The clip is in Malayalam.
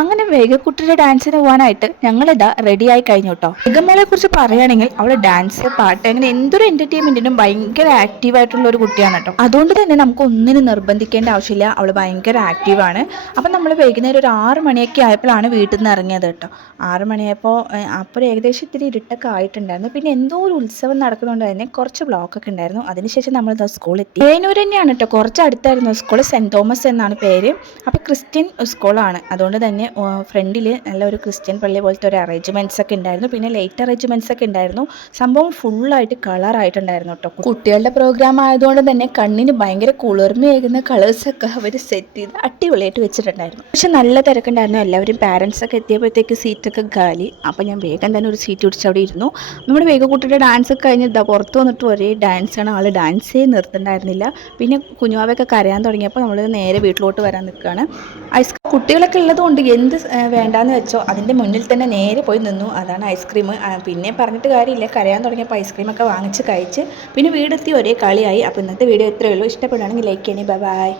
അങ്ങനെ വേഗക്കുട്ടിയുടെ ഡാൻസിന് പോകാനായിട്ട് ഞങ്ങളിതാ റെഡിയായി കഴിഞ്ഞു കേട്ടോ. വേഗമോളെ കുറിച്ച് പറയുകയാണെങ്കിൽ അവൾ ഡാൻസ്, പാട്ട്, അങ്ങനെ എന്തൊരു എന്റർടൈൻമെന്റിനും ഭയങ്കര ആക്റ്റീവായിട്ടുള്ള ഒരു കുട്ടിയാണ് കേട്ടോ. അതുകൊണ്ട് തന്നെ നമുക്ക് ഒന്നിനും നിർബന്ധിക്കേണ്ട ആവശ്യമില്ല, അവൾ ഭയങ്കര ആക്റ്റീവാണ്. അപ്പം നമ്മൾ വൈകുന്നേരം ഒരു 6 മണിയൊക്കെ ആയപ്പോഴാണ് വീട്ടിൽ നിന്ന് ഇറങ്ങിയത് കേട്ടോ. 6 മണിയായപ്പോൾ അപ്പോൾ ഏകദേശം ഇത്തിരി ഇരുട്ടൊക്കെ ആയിട്ടുണ്ടായിരുന്നു. പിന്നെ എന്തോ ഒരു ഉത്സവം നടക്കുന്നതുകൊണ്ട് തന്നെ കുറച്ച് ബ്ലോക്കൊക്കെ ഉണ്ടായിരുന്നു. അതിനുശേഷം നമ്മൾ സ്കൂളെത്തി. ഏനൂർ തന്നെയാണ് കേട്ടോ, കുറച്ച് അടുത്തായിരുന്നു സ്കൂൾ. സെൻറ് തോമസ് എന്നാണ് പേര്. അപ്പോൾ ക്രിസ്ത്യൻ സ്കൂളാണ്. അതുകൊണ്ട് തന്നെ ഫ്രണ്ടിൽ നല്ലൊരു ക്രിസ്ത്യൻ പള്ളി പോലത്തെ ഒരു അറേഞ്ച്മെൻറ്റ്സ് ഒക്കെ ഉണ്ടായിരുന്നു. പിന്നെ ലൈറ്റ് അറേഞ്ച്മെൻറ്റ്സ് ഒക്കെ ഉണ്ടായിരുന്നു. സംഭവം ഫുള്ളായിട്ട് കളറായിട്ടുണ്ടായിരുന്നു കേട്ടോ. കുട്ടികളുടെ പ്രോഗ്രാം ആയതുകൊണ്ട് തന്നെ കണ്ണിന് ഭയങ്കര കുളിർമയേകുന്ന കളേഴ്സൊക്കെ അവർ സെറ്റ് ചെയ്ത് അടിപൊളിയായിട്ട് വെച്ചിട്ടുണ്ടായിരുന്നു. പക്ഷെ നല്ല തിരക്കുണ്ടായിരുന്നു. എല്ലാവരും പാരൻസൊക്കെ എത്തിയപ്പോഴത്തേക്ക് സീറ്റൊക്കെ കാലി. അപ്പോൾ ഞാൻ വേഗം തന്നെ ഒരു സീറ്റ് പിടിച്ച് അവിടെ ഇരുന്നു. നമ്മുടെ വേഗക്കുട്ടിയുടെ ഡാൻസ് ഒക്കെ കഴിഞ്ഞ് പുറത്ത് വന്നിട്ട് ഒരേ ഡാൻസാണ്. ആൾ ഡാൻസേ നിർത്തുന്നുണ്ടായിരുന്നില്ല. പിന്നെ കുഞ്ഞുവാവയൊക്കെ കരയാൻ തുടങ്ങിയപ്പോൾ നമ്മൾ നേരെ വീട്ടിലോട്ട് വരാൻ നിൽക്കുകയാണ്. കുട്ടികളൊക്കെ ഉള്ളതുകൊണ്ട് എന്ത് വേണ്ടാന്ന് വെച്ചോ അതിൻ്റെ മുന്നിൽ തന്നെ നേരെ പോയി നിന്നു. അതാണ് ഐസ്ക്രീം. പിന്നെ പറഞ്ഞിട്ട് കാര്യമില്ല, കരയാൻ തുടങ്ങിയപ്പോൾ ഐസ്ക്രീമൊക്കെ വാങ്ങിച്ച് കഴിച്ച് പിന്നെ വീടെത്തി ഒരേ കളിയായി. അപ്പോൾ ഇന്നത്തെ വീഡിയോ ഇത്രയേ ഉള്ളൂ. ഇഷ്ടപ്പെടുകയാണെങ്കിൽ ലൈക്ക് ചെയ്യണേ. Bye bye.